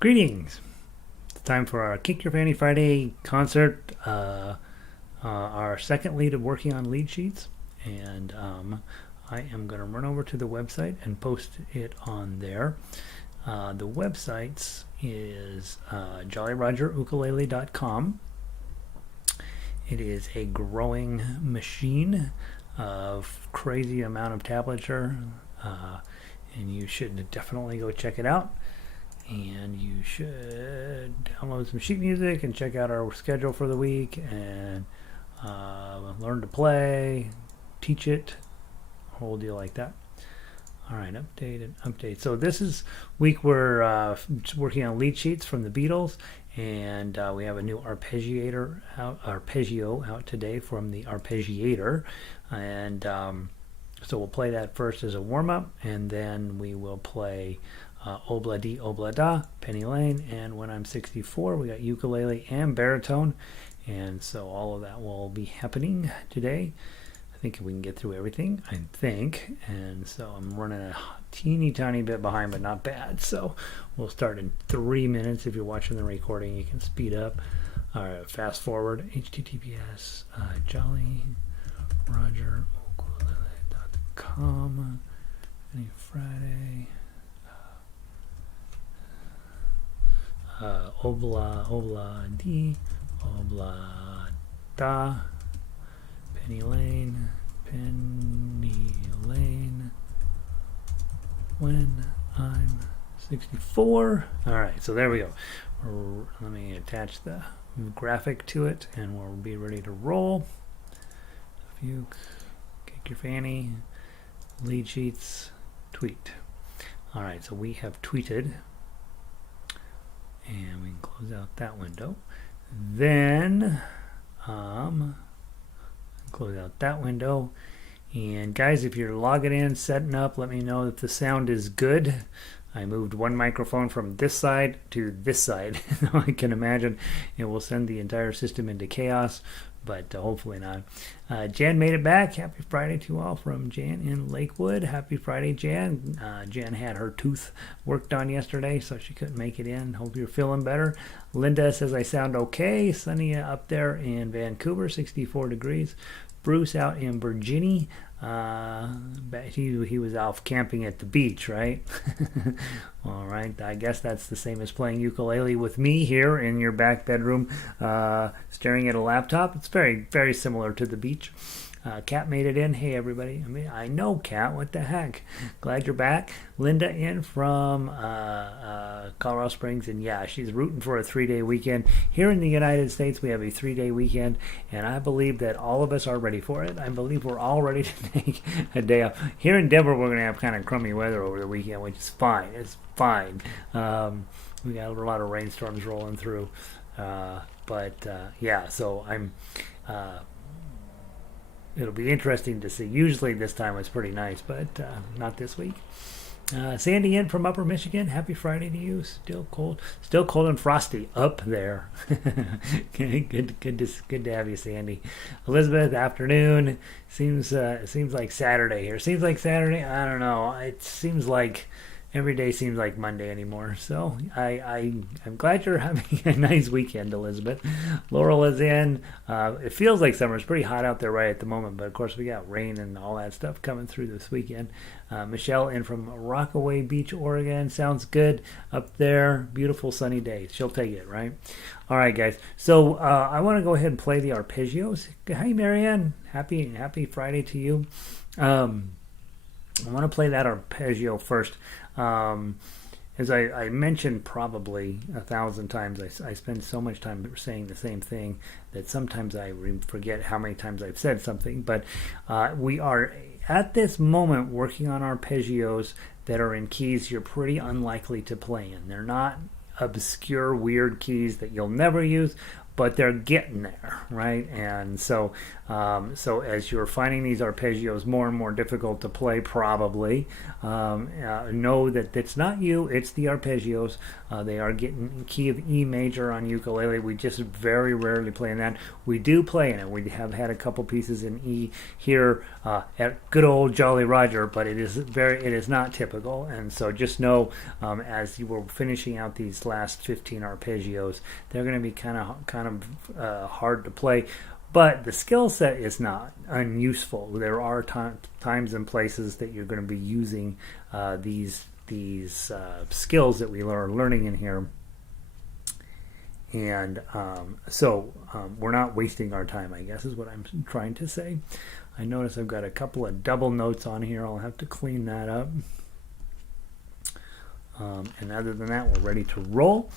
Greetings! It's time for our Kick Your Fanny Friday concert, our second lead of working on lead sheets. And I am going to run over to the website and post it on there. The website is jollyrogerukulele.com. It is a growing machine of crazy amount of tablature, and you should definitely go check it out. And you should download some sheet music and check out our schedule for the week and learn to play, teach it, a whole deal like that. All right, update. So this is week we're working on lead sheets from the Beatles, and we have a new arpeggiator arpeggio out today from the Arpeggiator, and so we'll play that first as a warm-up, and then we will play Obladi Oblada, Penny Lane, and When I'm 64, we got ukulele and baritone, and so all of that will be happening today. I think we can get through everything, I think, and so I'm running a teeny tiny bit behind, but not bad. So we'll start in 3 minutes. If you're watching the recording, you can speed up. All right, fast forward. HTTPS jollyrogerukulele.com. Any Friday. Obladi Oblada, Penny Lane, When I'm 64. All right, so there we go. Let me attach the graphic to it, and we'll be ready to roll. If you kick your fanny, lead sheets, tweet. All right, so we have tweeted. And we can close out that window. Then close out that window. And guys, if you're logging in, setting up, let me know that the sound is good. I moved one microphone from this side to this side. I can imagine it will send the entire system into chaos, but hopefully not. Jan made it back. Happy Friday to all from Jan in Lakewood. Happy Friday, Jan. Jan had her tooth worked on yesterday, so she couldn't make it in. Hope you're feeling better. Linda says I sound okay. Sunny up there in Vancouver, 64 degrees. Bruce out in Virginia. He was off camping at the beach, right? All right, I guess that's the same as playing ukulele with me here in your back bedroom, staring at a laptop. It's very, very similar to the beach. Kat made it in. Hey, everybody. I know, Kat. What the heck? Glad you're back. Linda in from Colorado Springs. And yeah, she's rooting for a 3-day weekend. Here in the United States, we have a 3-day weekend. And I believe that all of us are ready for it. I believe we're all ready to take a day off. Here in Denver, we're going to have kind of crummy weather over the weekend, which is fine. It's fine. We got a lot of rainstorms rolling through. Yeah, so I'm... it'll be interesting to see. Usually this time it's pretty nice, but not this week. Sandy in from Upper Michigan. Happy Friday to you. Still cold and frosty up there. good to have you, Sandy. Elizabeth, afternoon. Seems like Saturday here. Seems like Saturday. I don't know. It seems like every day seems like Monday anymore. So I'm glad you're having a nice weekend, Elizabeth. Laurel is in. It feels like summer. It's pretty hot out there right at the moment, but of course we got rain and all that stuff coming through this weekend. Michelle in from Rockaway Beach, Oregon. Sounds good up there. Beautiful sunny day. She'll take it, right? All right, guys. So I want to go ahead and play the arpeggios. Hi, Marianne. Happy Friday to you. I want to play that arpeggio first. As I mentioned probably 1,000 times, I spend so much time saying the same thing that sometimes I forget how many times I've said something. But we are at this moment working on arpeggios that are in keys you're pretty unlikely to play in. They're not obscure, weird keys that you'll never use, but they're getting there, right? And so so as you're finding these arpeggios more and more difficult to play, probably know that it's not you, it's the arpeggios. They are getting key of E major on ukulele. We just very rarely play in that. We do play in it. We have had a couple pieces in E here at good old Jolly Roger, but it is not typical. And so just know as you were finishing out these last 15 arpeggios, they're going to be kind of hard to play. But the skill set is not unuseful. There are times and places that you're going to be using these skills that we are learning in here. And so we're not wasting our time, I guess is what I'm trying to say. I notice I've got a couple of double notes on here. I'll have to clean that up. And other than that, we're ready to roll.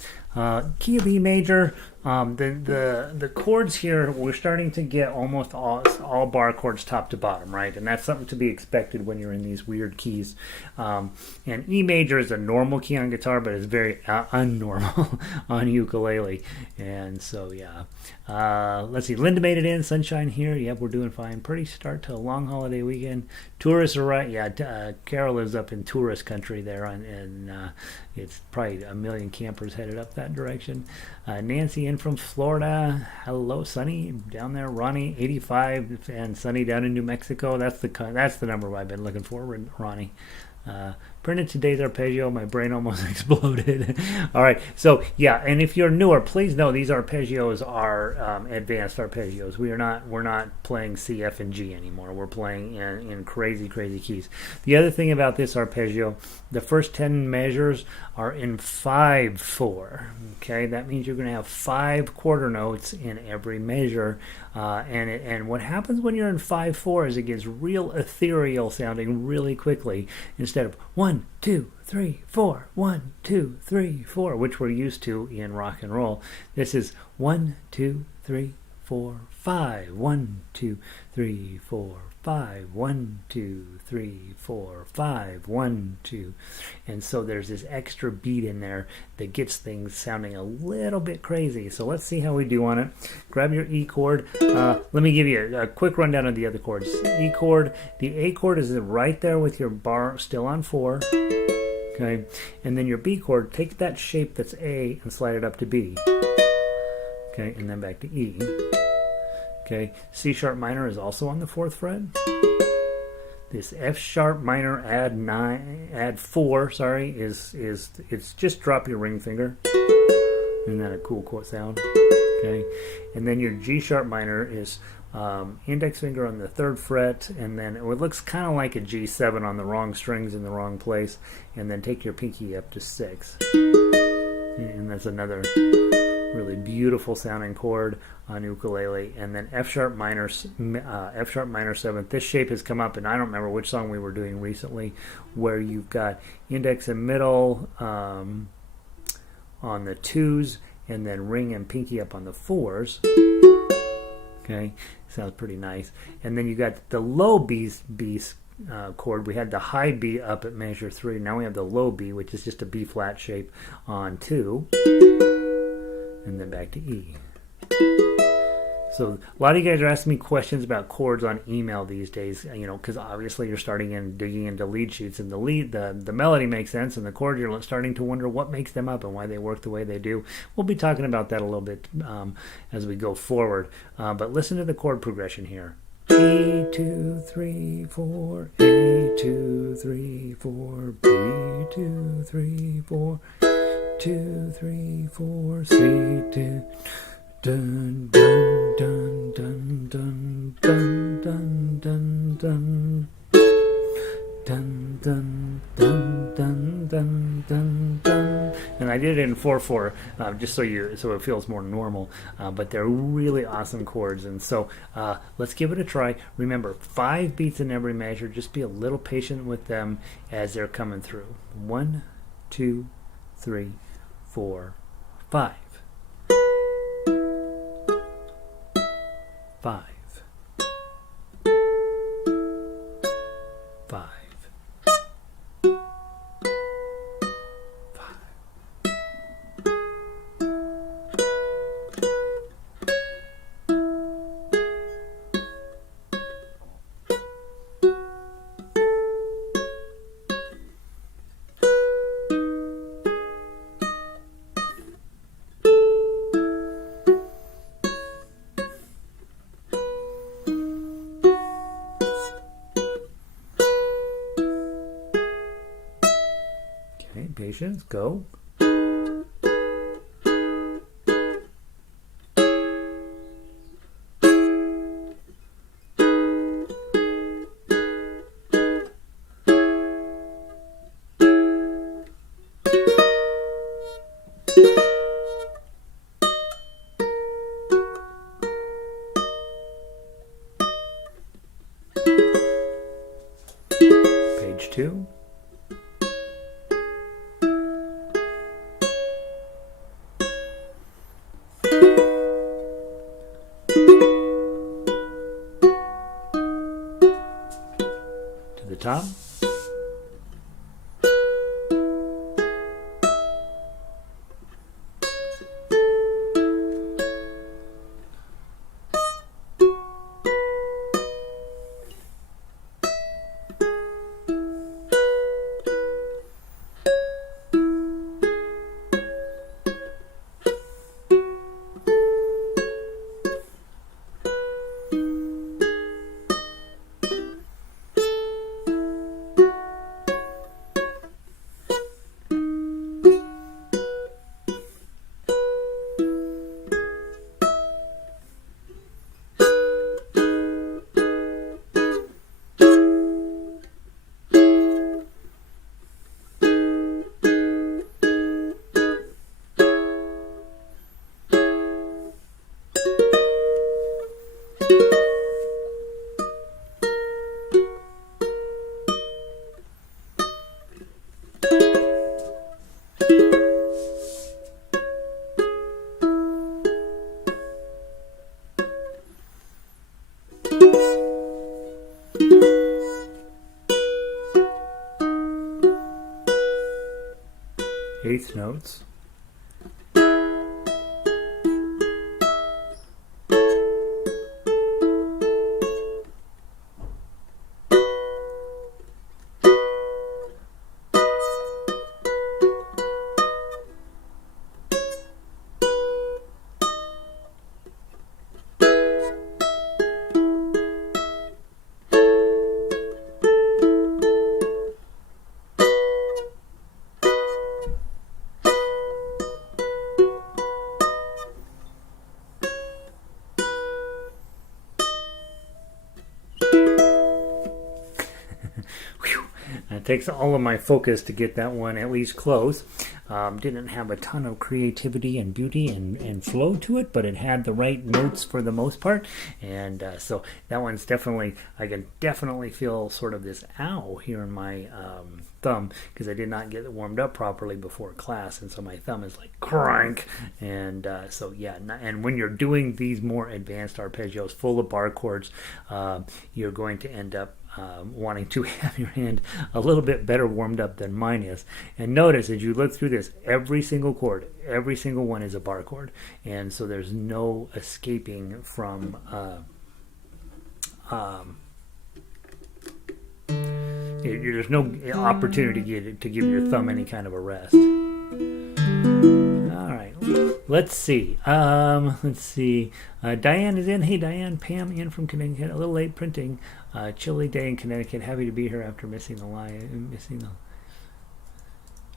Key of E major. The chords here, we're starting to get almost all bar chords top to bottom, right? And that's something to be expected when you're in these weird keys. And E major is a normal key on guitar, but it's very unnormal on ukulele. And so, yeah. Let's see. Linda made it in. Sunshine here. Yep, we're doing fine. Pretty start to a long holiday weekend. Tourists are right. Yeah, Carol lives up in tourist country there, and it's probably a million campers headed up that direction. Nancy in from Florida. Hello, Sunny down there. Ronnie 85 and Sunny down in New Mexico. That's the number I've been looking for, Ronnie. Printed today's arpeggio. My brain almost exploded. All right, so yeah, and if you're newer, please know these arpeggios are advanced arpeggios. We're not playing C, F, and G anymore. We're playing in crazy keys. The other thing about this arpeggio, the first 10 measures are in 5/4. Okay, that means you're going to have 5 quarter notes in every measure. And what happens when you're in 5/4 is it gets real ethereal sounding really quickly. Instead of 1, 2, 3, 4, 1, 2, 3, 4, which we're used to in rock and roll. This is 1, 2, 3, 4, 5. 1, 2, 3, 4, 5. 1, 2, 3, 4, 5. 1, 2. And so there's this extra beat in there that gets things sounding a little bit crazy. So let's see how we do on it. Grab your E chord. Let me give you a quick rundown of the other chords. E chord. The A chord is right there with your bar still on 4. Okay, and then your B chord, take that shape that's A and slide it up to B. Okay, and then back to E. Okay, C sharp minor is also on the 4th fret. This F sharp minor add 4, sorry, is it's just drop your ring finger. Isn't that a cool chord sound? Okay, and then your G sharp minor is index finger on the 3rd fret, and then it looks kind of like a G7 on the wrong strings in the wrong place, and then take your pinky up to 6. And that's another really beautiful sounding chord on ukulele. And then F sharp minor 7th. This shape has come up, and I don't remember which song we were doing recently, where you've got index and middle on the 2s, and then ring and pinky up on the 4s. Okay, sounds pretty nice. And then you got the low B chord. We had the high B up at measure 3. Now we have the low B, which is just a B flat shape on 2, and then back to E. So a lot of you guys are asking me questions about chords on email these days, you know, because obviously you're digging into lead sheets, and the melody makes sense, and the chords you're starting to wonder what makes them up and why they work the way they do. We'll be talking about that a little bit as we go forward. But listen to the chord progression here. E 2 3 4, A 2 3 4, B 2 3 4, 2 3 4, C 2. Dun dun dun dun dun dun dun dun dun dun dun dun dun dun dun dun. And I did it in 4/4 just so it feels more normal. But they're really awesome chords, and so let's give it a try. Remember, 5 beats in every measure. Just be a little patient with them as they're coming through. 1, 2, 3, 4, 5. 5, 5, 5. notations. Go. Page 2. To the top. Eighth notes. It takes all of my focus to get that one at least close. Didn't have a ton of creativity and beauty and flow to it, but it had the right notes for the most part. And so that one's definitely, I can definitely feel sort of this ow here in my thumb because I did not get it warmed up properly before class. And so my thumb is like crank. And so yeah, and when you're doing these more advanced arpeggios full of bar chords, you're going to end up wanting to have your hand a little bit better warmed up than mine is. And notice as you look through this, every single chord, every single one is a bar chord, and so there's no escaping from there's no opportunity to give your thumb any kind of a rest. All right, let's see. Diane is in. Hey, Diane. Pam in from Connecticut. A little late printing. Chilly day in Connecticut. Happy to be here after missing the line.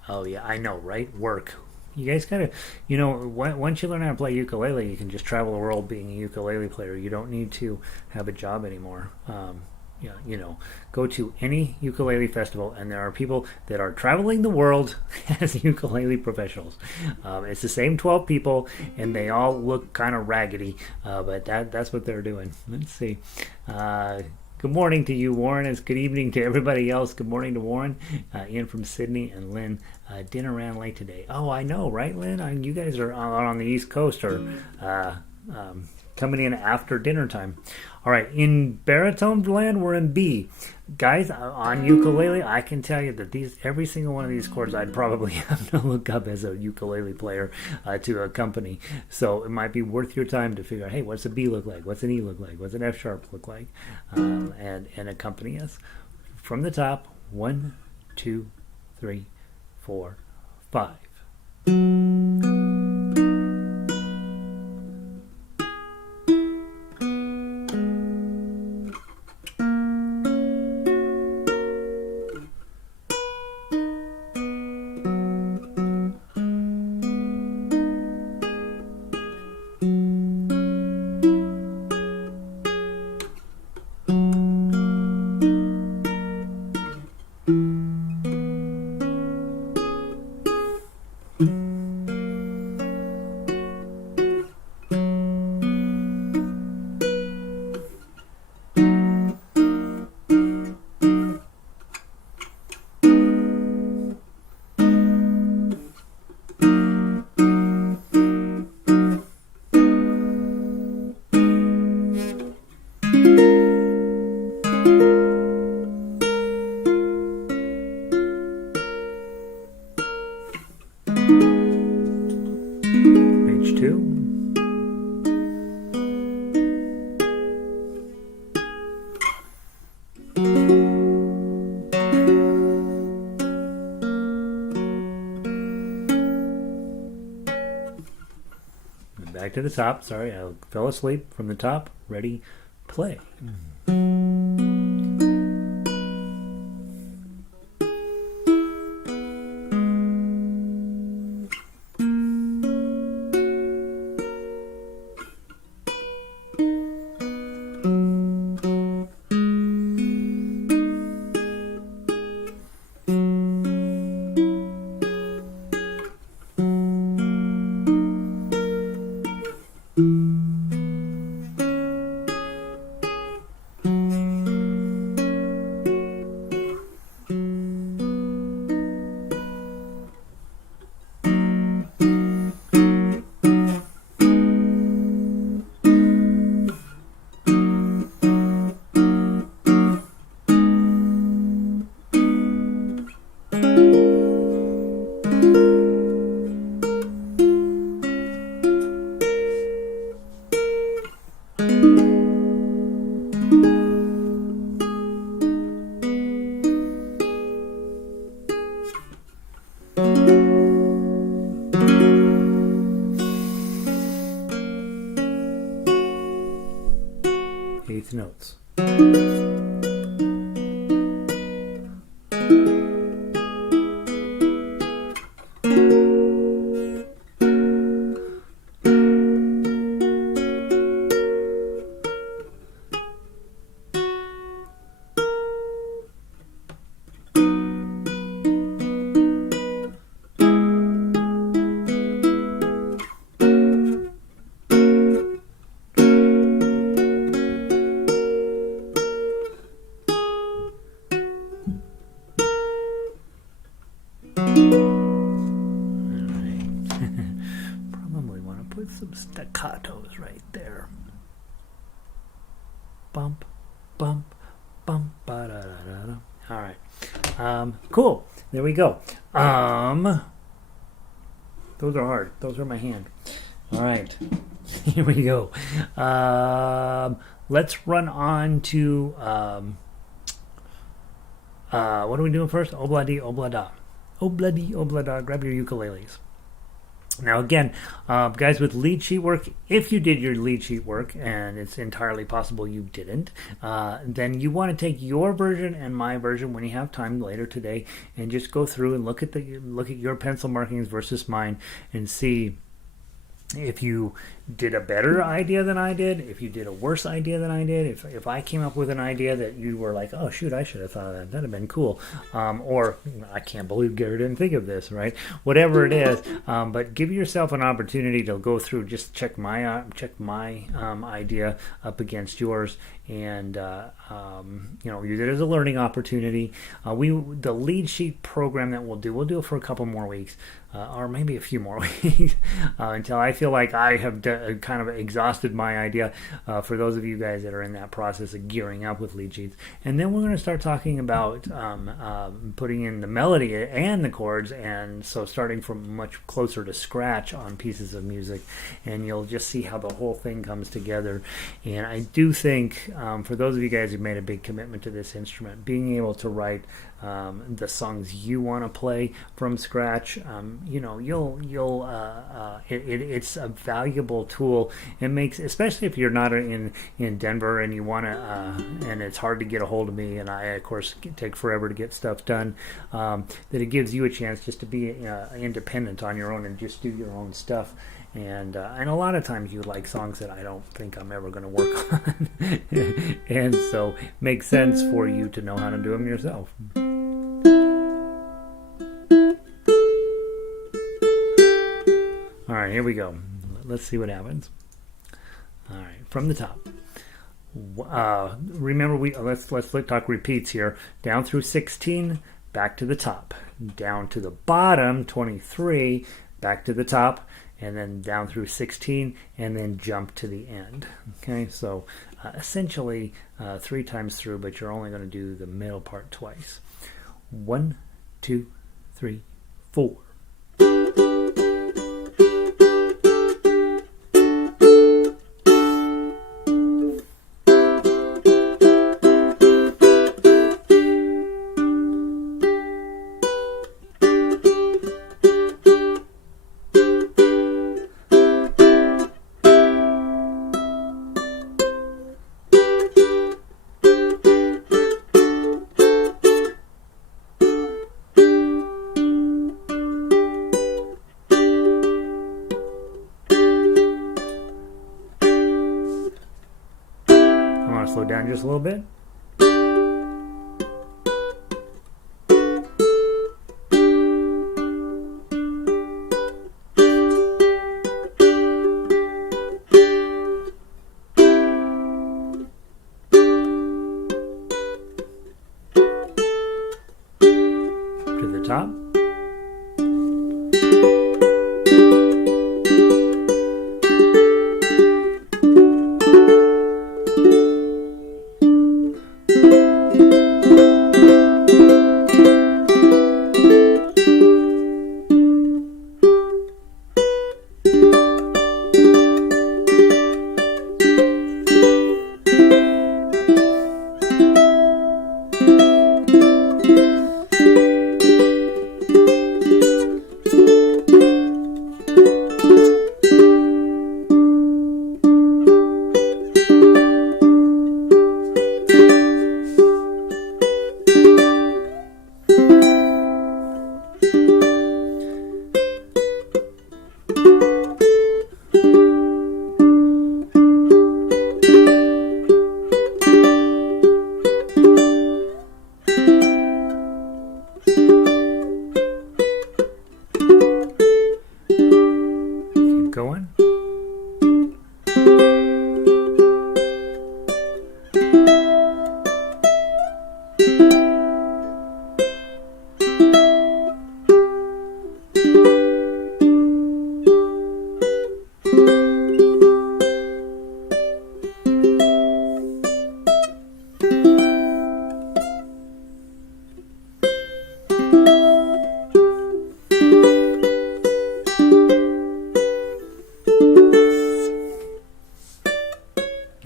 Oh yeah, I know, right? Work. You guys gotta, once you learn how to play ukulele, you can just travel the world being a ukulele player. You don't need to have a job anymore. Go to any ukulele festival, and there are people that are traveling the world as ukulele professionals. It's the same 12 people, and they all look kind of raggedy, but that's what they're doing. Let's see. Good morning to you, Warren. It's good evening to everybody else. Good morning to Warren, Ian from Sydney, and Lynn. Dinner ran late today. Oh, I know, right, Lynn? You guys are on the East Coast or coming in after dinner time. All right, in baritone land, we're in B. Guys, on ukulele, I can tell you that every single one of these chords I'd probably have to look up as a ukulele player to accompany. So it might be worth your time to figure out, hey, what's a B look like? What's an E look like? What's an F sharp look like? And accompany us. From the top, 1, 2, 3, 4, 5. H2. Back to the top. Sorry, I fell asleep from the top. Ready, play. Eighth notes. Some staccatos right there. Bump, bump, bump, ba da da da. All right. Cool. There we go. Those are hard. Those are my hand. All right. Here we go. Let's run on to what are we doing first? Obladi Oblada. Obladi Oblada. Grab your ukuleles. Now again, guys, with lead sheet work, if you did your lead sheet work, and it's entirely possible you didn't, then you want to take your version and my version when you have time later today, and just go through and look at your pencil markings versus mine, and see if you did a better idea than I did, if you did a worse idea than I did, if I came up with an idea that you were like, oh shoot, I should have thought of that, that'd have been cool, or I can't believe Gary didn't think of this, right? Whatever it is, but give yourself an opportunity to go through, just check my idea up against yours, and use it as a learning opportunity. The lead sheet program that we'll do it for a couple more weeks, or maybe a few more weeks, until I feel like I have kind of exhausted my idea, for those of you guys that are in that process of gearing up with lead sheets. And then we're going to start talking about putting in the melody and the chords, and so starting from much closer to scratch on pieces of music, and you'll just see how the whole thing comes together. And I do think, for those of you guys who made a big commitment to this instrument, being able to write the songs you want to play from scratch, it's a valuable tool. It makes, especially if you're not in Denver and you want to, and it's hard to get a hold of me, and I of course take forever to get stuff done, that it gives you a chance just to be independent on your own and just do your own stuff. And a lot of times you like songs that I don't think I'm ever going to work on. And so it makes sense for you to know how to do them yourself. All right, here we go. Let's see what happens. All right, from the top. Remember, let's talk repeats here. Down through 16, back to the top. Down to the bottom, 23, back to the top. And then down through 16, and then jump to the end. Okay, so essentially 3 times through, but you're only going to do the middle part twice. 1, 2, 3, 4. it down just a little bit. To the top. Going.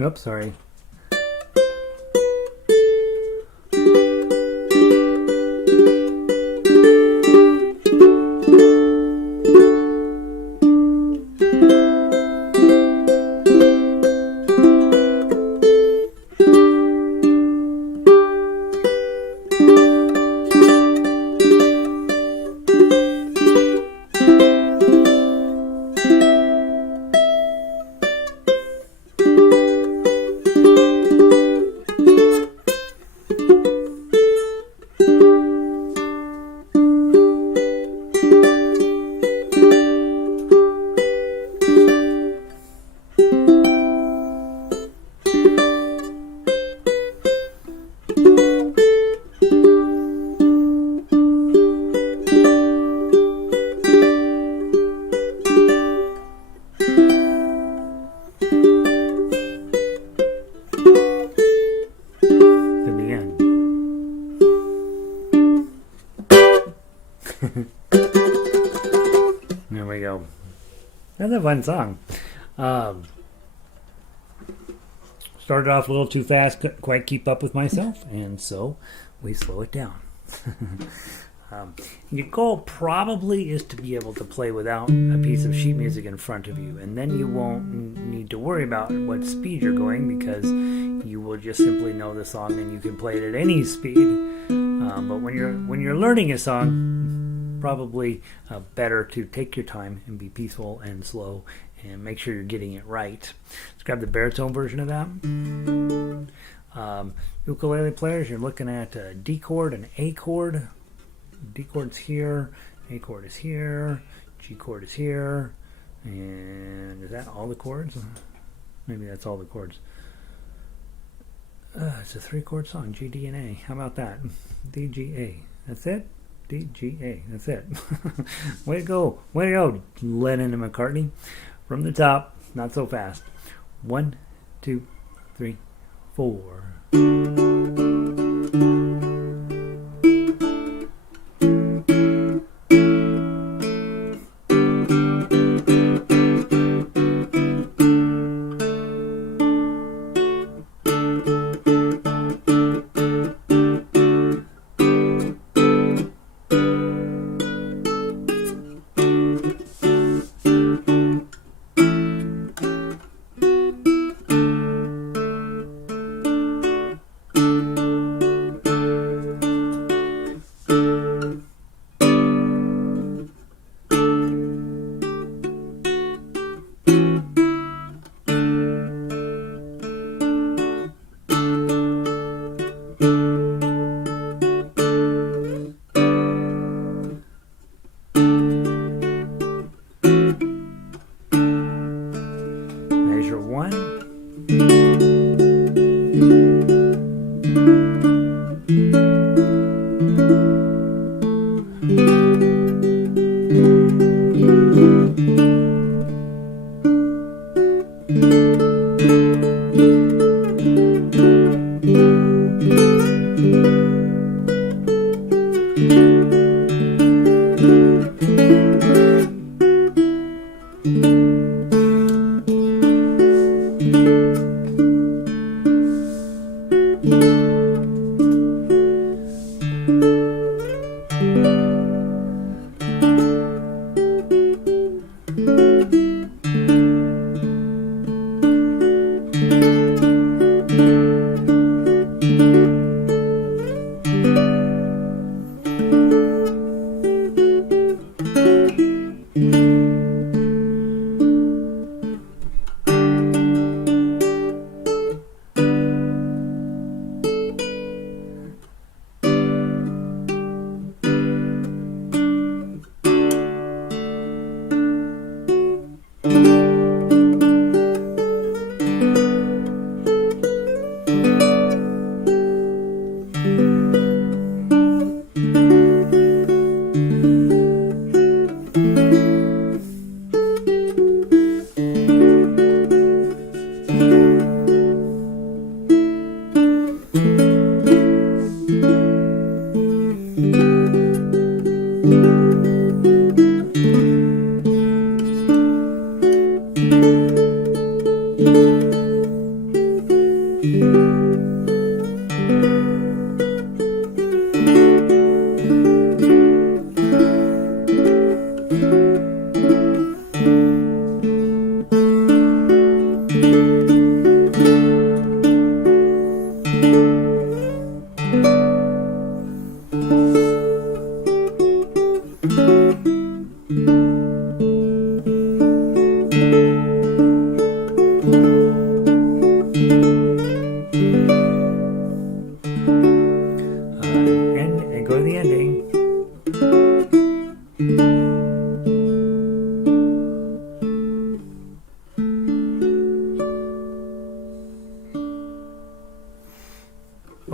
Oops, sorry. There we go. That's a fun song. Started off a little too fast, couldn't quite keep up with myself, and so we slow it down. Your goal probably is to be able to play without a piece of sheet music in front of you, and then you won't need to worry about what speed you're going, because you will just simply know the song and you can play it at any speed. But when you're learning a song, probably better to take your time and be peaceful and slow and make sure you're getting it right. Let's grab the baritone version of that. Ukulele players, you're looking at a D chord and A chord. D chord's here, A chord is here, G chord is here, and is that all the chords? Maybe that's all the chords. It's a 3-chord song, G, D, and A. How about that? D, G, A. That's it? D, G, A. That's it. Way to go. Way to go, Lennon and McCartney. From the top, not so fast. 1, 2, 3, 4.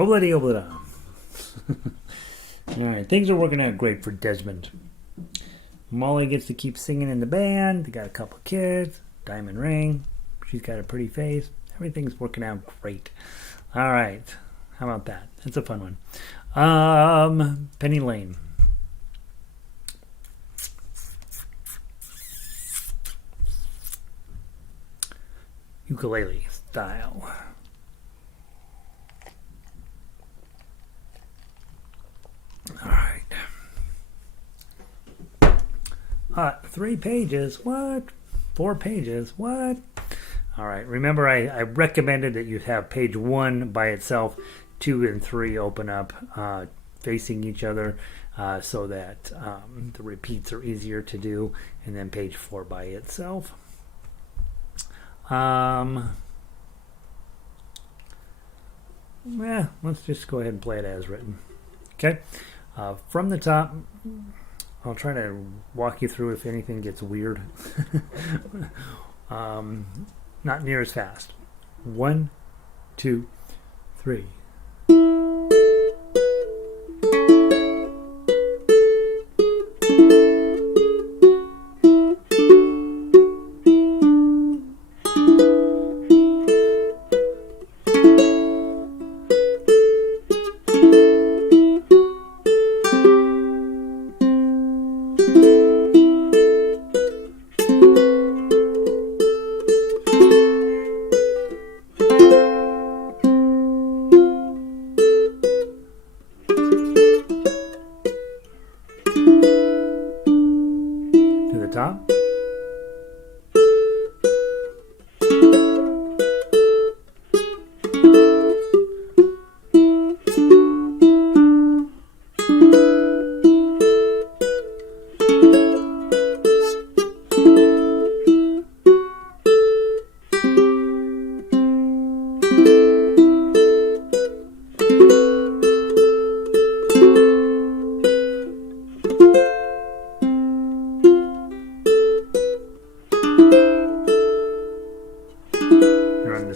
Obladi Oblada. Alright, things are working out great for Desmond. Molly gets to keep singing in the band. They got a couple kids. Diamond ring. She's got a pretty face. Everything's working out great. Alright, how about that? That's a fun one. Penny Lane. Ukulele style. Alright. 3 pages. What? 4 pages. What? Alright. Remember I recommended that you have page 1 by itself, 2 and 3 open up facing each other so that the repeats are easier to do, and then page 4 by itself. Let's just go ahead and play it as written. Okay. From the top, I'll try to walk you through if anything gets weird. Not near as fast. 1, 2, 3. Top.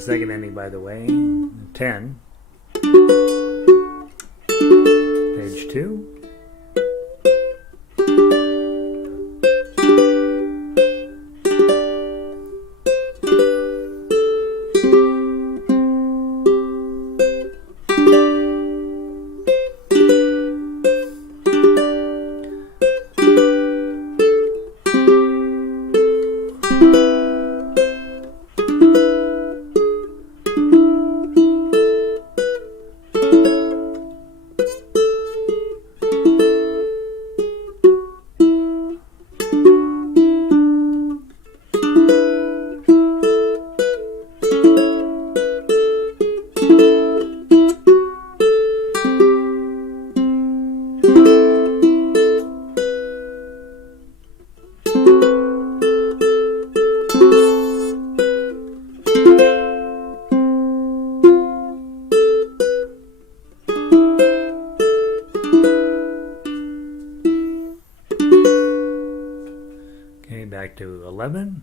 Second ending, by the way, 10, page 2, back to 11.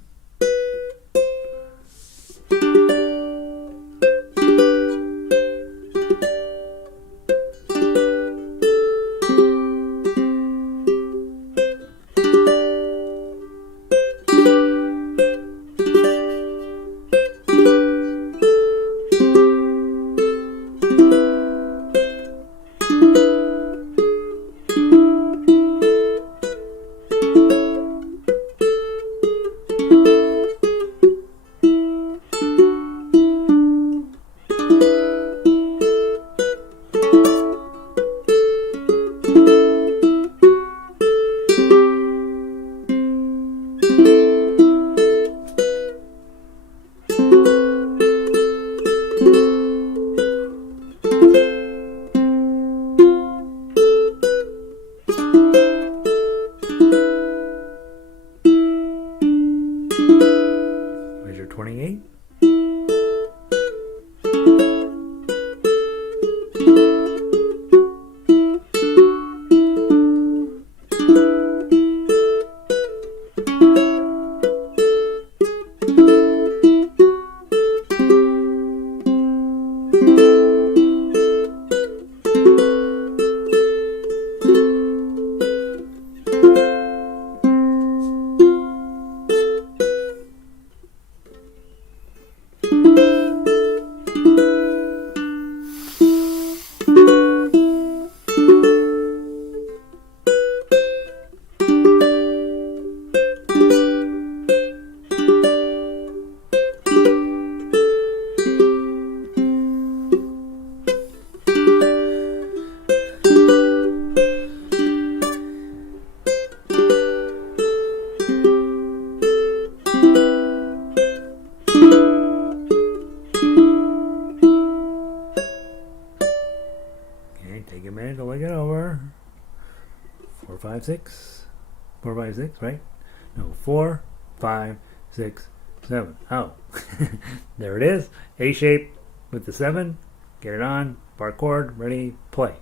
Measure 28. 6, 4, 5, 6, right? No, 4, 5, 6, 7. Oh, there it is. A shape with the 7. Get it on. Bar chord. Ready. Play.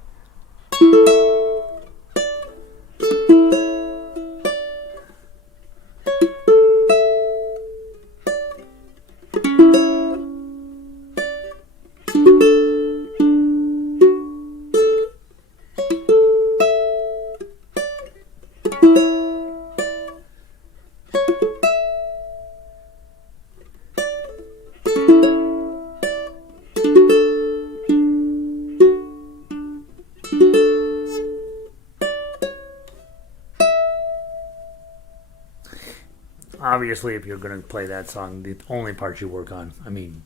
Obviously, if you're going to play that song, the only parts you work on, I mean,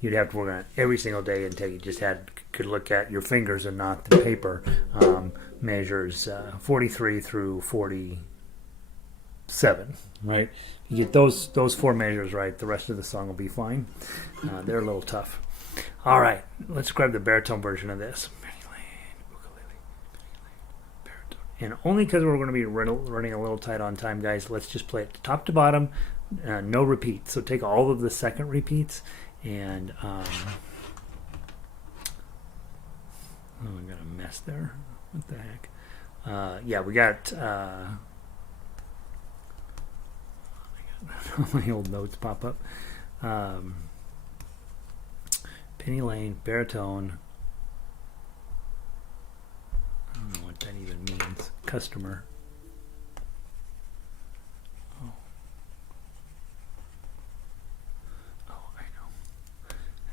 you'd have to work on it every single day until you just could look at your fingers and not the paper. Measures 43 through 47, right? You get those 4 measures right, the rest of the song will be fine. They're a little tough. All right, let's grab the baritone version of this. And only because we're going to be running a little tight on time, guys, let's just play it top to bottom, no repeats. So take all of the second repeats and oh, I got a mess there. What the heck? Yeah, we got my old notes pop up. Penny Lane, baritone. I don't know what that even means. Customer. Oh, I know.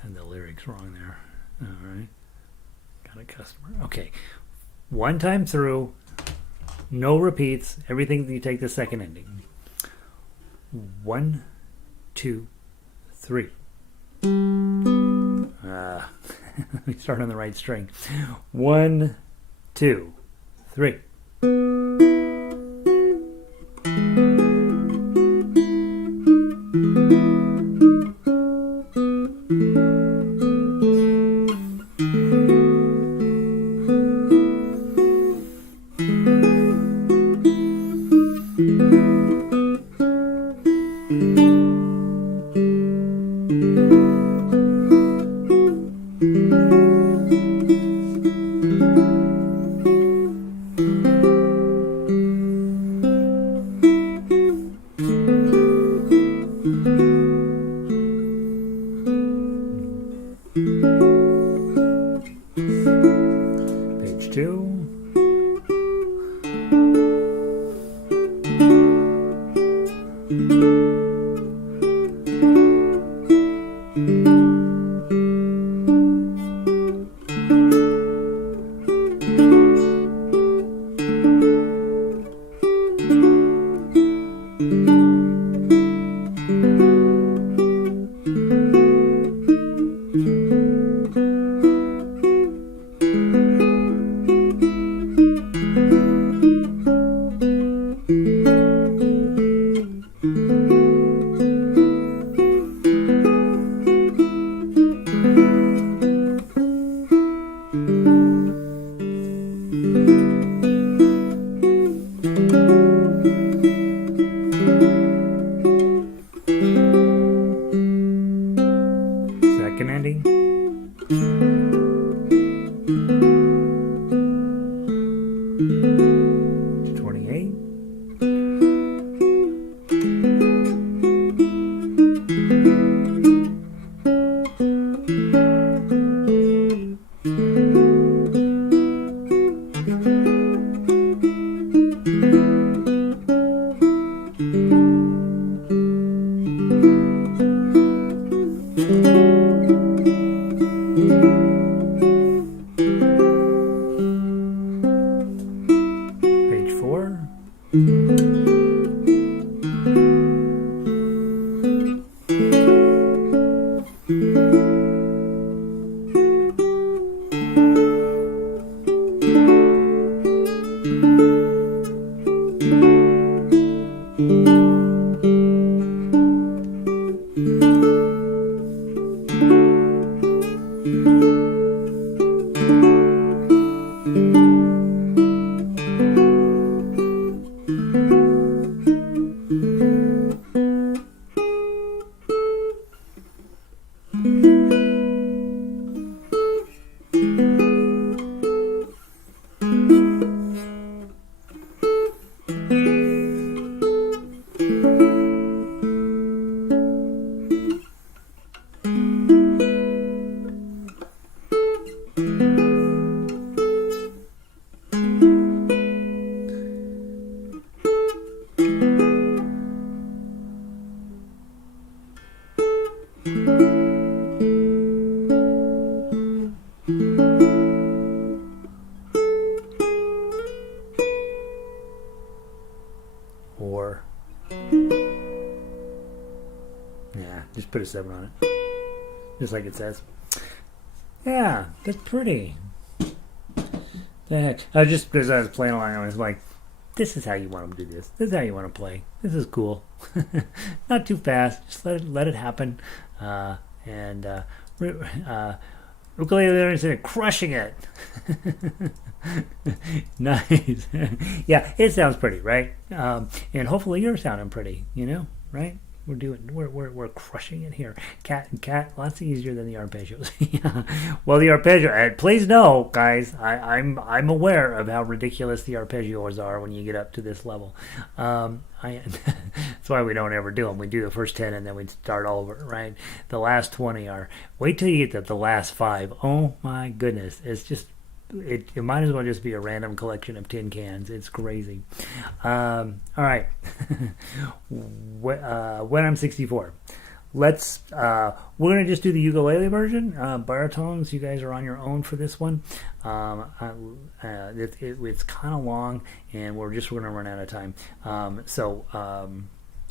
Had the lyrics wrong there. All right. Got a customer. Okay. One time through. No repeats. Everything you take the second ending. 1, 2, 3. We start on the right string. 1, 2, 3. Page 2. Yeah, just put a 7 on it. Just like it says. Yeah, that's pretty. The heck? Just because I was playing along, I was like, this is how you want to do this. This is how you want to play. This is cool. Not too fast. Just let it happen. Ukulele learners are crushing it. Nice. Yeah, it sounds pretty, right? And hopefully you're sounding pretty, right? We're crushing it here. Cat, lots easier than the arpeggios. Yeah. Well, the arpeggio. Please know, guys. I'm aware of how ridiculous the arpeggios are when you get up to this level. That's why we don't ever do them. We do the first 10 and then we start over, right? The last 20 are. Wait till you get to the last 5. Oh my goodness! It's just. It might as well just be a random collection of tin cans. It's crazy. All right. When I'm 64, we're gonna just do the ukulele version. Baritones, you guys are on your own for this one. It's kind of long, and we're gonna run out of time.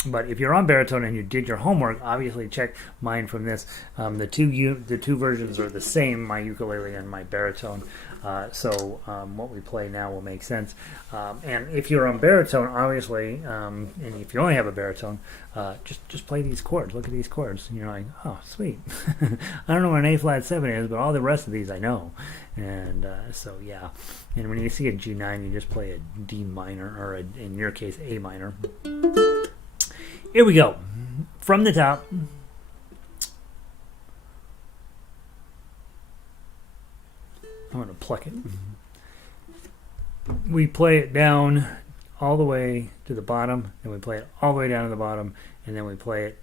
But if you're on baritone and you did your homework, obviously check mine from this. The two versions are the same, my ukulele and my baritone. What we play now will make sense. And if you're on baritone, obviously, and if you only have a baritone, just play these chords. Look at these chords. And you're like, oh, sweet. I don't know what an A flat 7 is, but all the rest of these I know. And yeah. And when you see a G9, you just play a D minor, or in your case, A minor. Here we go. From the top. I'm going to pluck it. We play it down all the way to the bottom, and we play it all the way down to the bottom, and then we play it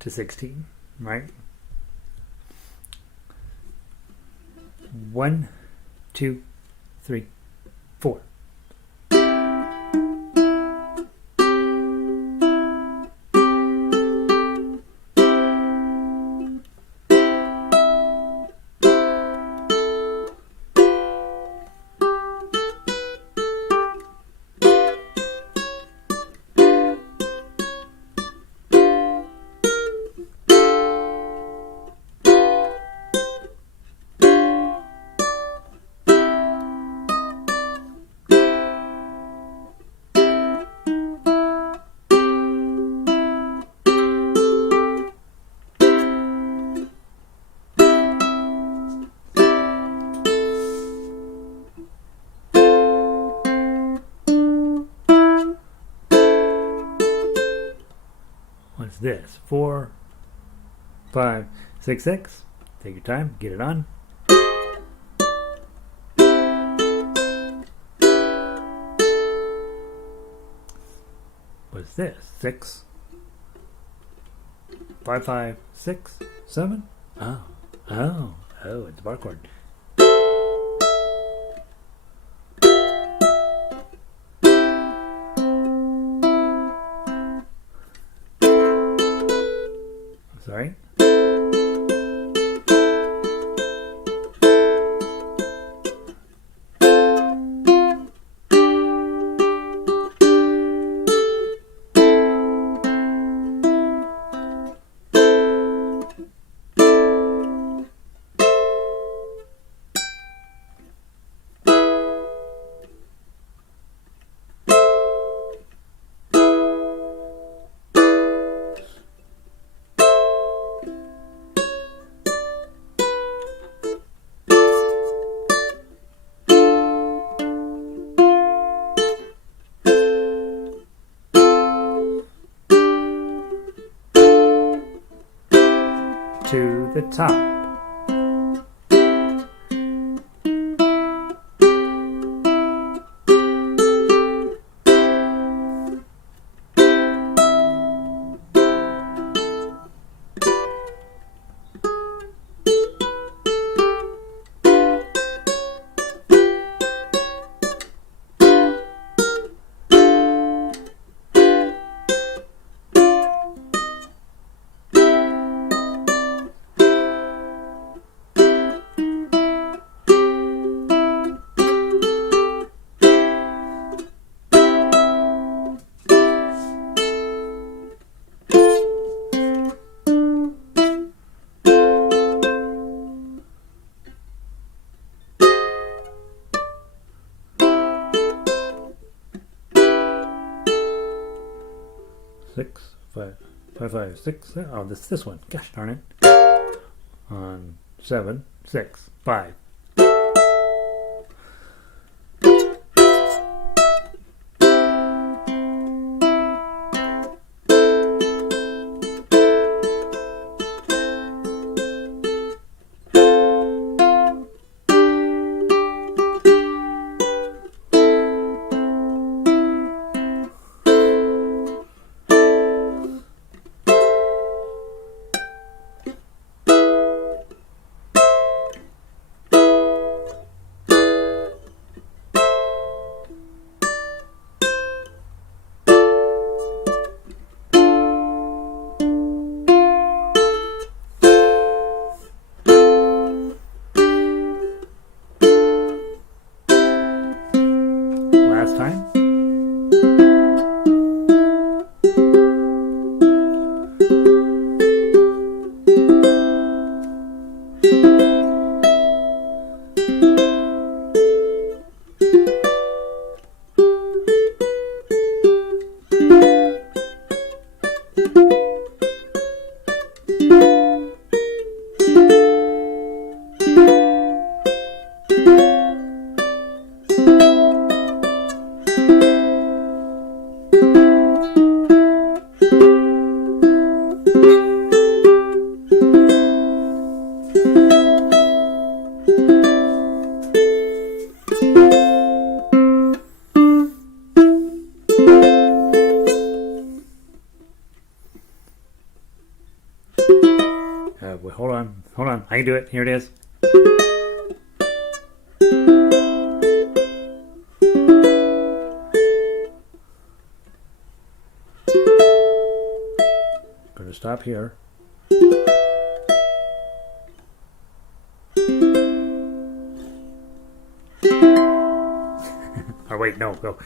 to 16, right? 1, 2, 3, 4. What's this? 4, 5, 6, 6. Take your time, get it on. What's this? 6, 5, 5, 6, 7. Oh, it's a bar chord. Sorry. To the top. 5, 5, 5, 6. Oh, this one. Gosh darn it. On 7, 6, 5. Last time. Wait, hold on. I can do it. Here it is. Gonna stop here. Or wait, no, go.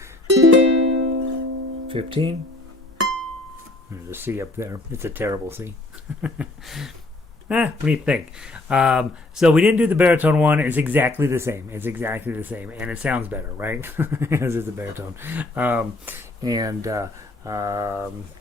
15. There's a C up there. It's a terrible C. What do you think? So we didn't do the baritone one. It's exactly the same. And it sounds better, right? Because it's a baritone.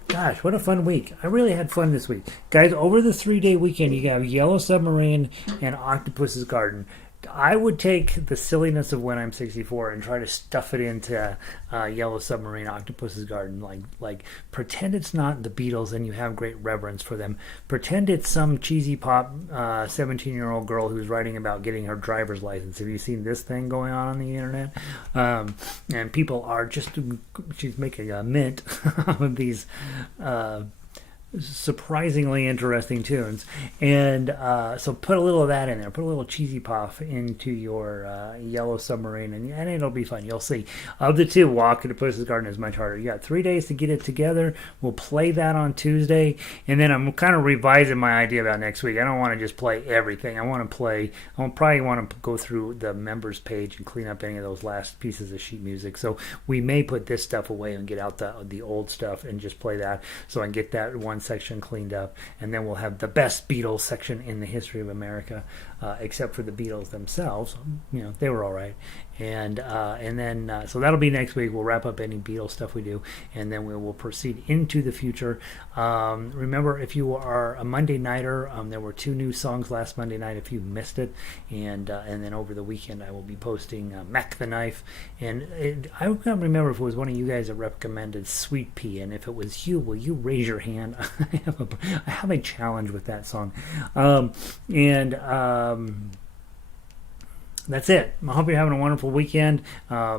Gosh, what a fun week. I really had fun this week. Guys, over the 3-day weekend, you have Yellow Submarine and Octopus's Garden. I would take the silliness of When I'm 64 and try to stuff it into Yellow Submarine, Octopus's Garden. Like pretend it's not the Beatles and you have great reverence for them. Pretend it's some cheesy pop 17-year-old girl who's writing about getting her driver's license. Have you seen this thing going on the internet? And people are just, she's making a mint of these surprisingly interesting tunes, and so put a little of that in there, put a little cheesy pop into your Yellow Submarine, and it'll be fun. You'll see. Of the two, Walk into Pussy's Garden is much harder. You got 3 days to get it together. We'll play that on Tuesday, and then I'm kind of revising my idea about next week. I don't want to just play everything. I probably want to go through the members page and clean up any of those last pieces of sheet music. So we may put this stuff away and get out the old stuff and just play that, so I can get that one section cleaned up, and then we'll have the best Beatles section in the history of America, except for the Beatles themselves. You know, they were all right. And then so that'll be next week. We'll wrap up any Beatles stuff we do, and then we will proceed into the future. Remember, if you are a Monday nighter, there were 2 new songs last Monday night if you missed it, and then over the weekend I will be posting Mac the Knife, and I can't remember if it was one of you guys that recommended Sweet Pea, and if it was you, will you raise your hand? I have a challenge with that song, that's it. I hope you're having a wonderful weekend.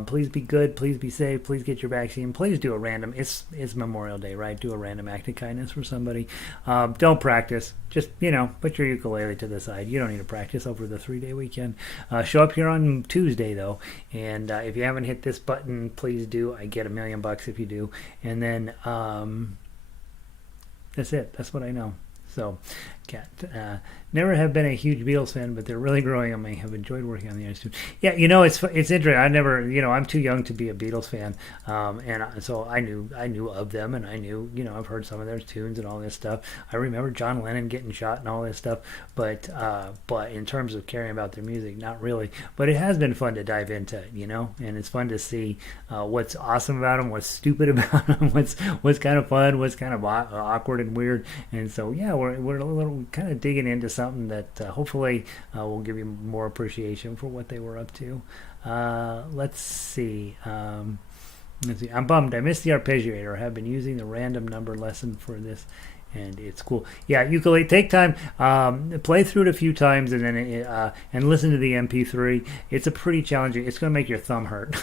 Please be good. Please be safe. Please get your vaccine. Please do a random. It's Memorial Day, right? Do a random act of kindness for somebody. Don't practice. Just, put your ukulele to the side. You don't need to practice over the 3-day weekend. Show up here on Tuesday, though. And if you haven't hit this button, please do. I get $1 million if you do. And then that's it. That's what I know. So, Cat. Never have been a huge Beatles fan, but they're really growing on me. Have enjoyed working on the others too. Yeah, it's interesting. I never, I'm too young to be a Beatles fan, so I knew of them, and I knew, I've heard some of their tunes and all this stuff. I remember John Lennon getting shot and all this stuff, but in terms of caring about their music, not really. But it has been fun to dive into it, and it's fun to see what's awesome about them, what's stupid about them, what's kind of fun, what's kind of awkward and weird. And so yeah, we're a little kind of digging into something that hopefully will give you more appreciation for what they were up to. Let's see. I'm bummed. I missed the arpeggiator. I have been using the random number lesson for this, and it's cool. Yeah, ukulele. Take time, play through it a few times, and then and listen to the MP3. It's a pretty challenging. It's going to make your thumb hurt.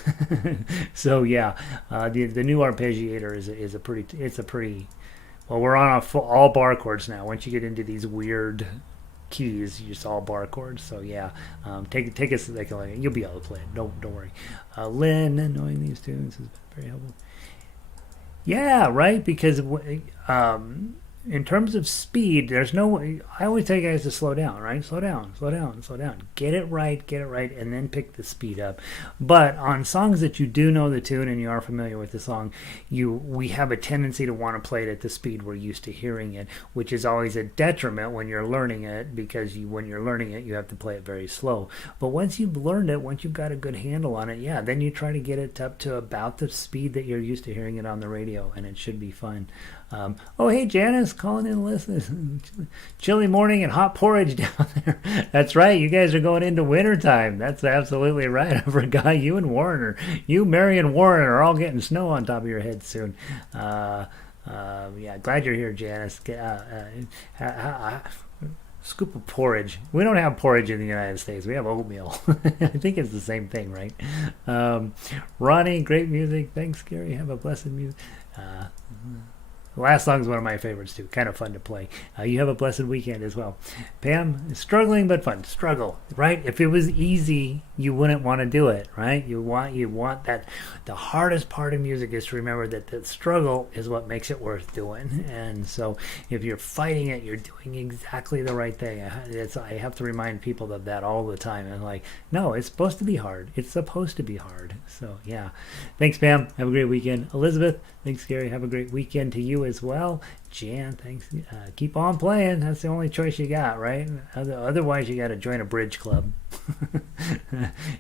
So yeah, the new arpeggiator is a pretty. Well, we're on all bar chords now. Once you get into these weird keys, you just all bar chords. So yeah, take a second. You'll be able to play it. Don't worry. Lynn, knowing these tunes has been very helpful. Yeah, right. Because in terms of speed, there's no. I always tell you guys to slow down, right? Slow down. Get it right, and then pick the speed up. But on songs that you do know the tune and you are familiar with the song, we have a tendency to want to play it at the speed we're used to hearing it, which is always a detriment when you're learning it, because when you're learning it, you have to play it very slow. But once you've learned it, once you've got a good handle on it, yeah, then you try to get it up to about the speed that you're used to hearing it on the radio, and it should be fun. Oh, hey, Janice, calling in, listening. Chilly morning and hot porridge down there. That's right. You guys are going into wintertime. That's absolutely right. I forgot you and Warren, you, Mary, and Warren are all getting snow on top of your head soon. Yeah, glad you're here, Janice. Scoop of porridge. We don't have porridge in the United States. We have oatmeal. I think it's the same thing, right? Ronnie, great music. Thanks, Gary. Have a blessed music. The last song is one of my favorites too. Kind of fun to play. You have a blessed weekend as well. Pam, struggling but fun. Struggle, right? If it was easy, you wouldn't want to do it, right? You want that. The hardest part of music is to remember that the struggle is what makes it worth doing. And so if you're fighting it, you're doing exactly the right thing. I have to remind people of that all the time. And like, no, it's supposed to be hard. It's supposed to be hard. So yeah. Thanks, Pam. Have a great weekend. Elizabeth, thanks, Gary. Have a great weekend to you as well. Jan, thanks. Keep on playing. That's the only choice you got, right? Otherwise, you got to join a bridge club.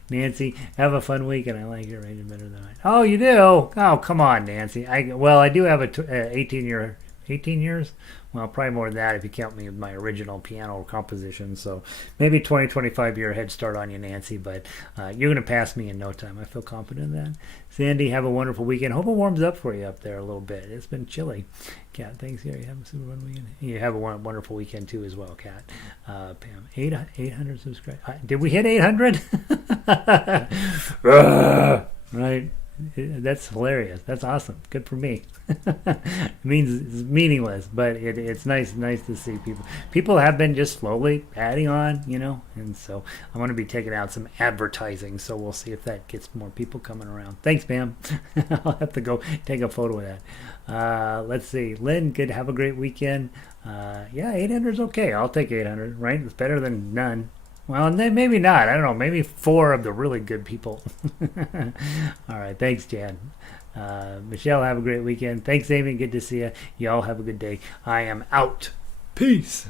Nancy, have a fun week, and I like your rating better than mine. Oh, you do? Oh, come on, Nancy. I do have a 18 years. Well, probably more than that if you count me with my original piano composition. So maybe 25 year head start on you, Nancy. But you're going to pass me in no time. I feel confident in that. Sandy, have a wonderful weekend. Hope it warms up for you up there a little bit. It's been chilly. Kat, thanks, Gary. Have a super fun weekend. You have a wonderful weekend too as well, Kat. Pam, 800 subscribers. Did we hit 800? Right. That's hilarious. That's awesome. Good for me. It means it's meaningless, but it's nice to see people have been just slowly adding on, and so I'm going to be taking out some advertising, so we'll see if that gets more people coming around. Thanks, Pam. I'll have to go take a photo of that. Let's see. Lynn, good. Have a great weekend. Yeah, 800 is okay. I'll take 800, right? It's better than none. Well, maybe not. I don't know. Maybe 4 of the really good people. All right. Thanks, Jan. Michelle, have a great weekend. Thanks, Amy. Good to see you. Y'all have a good day. I am out. Peace.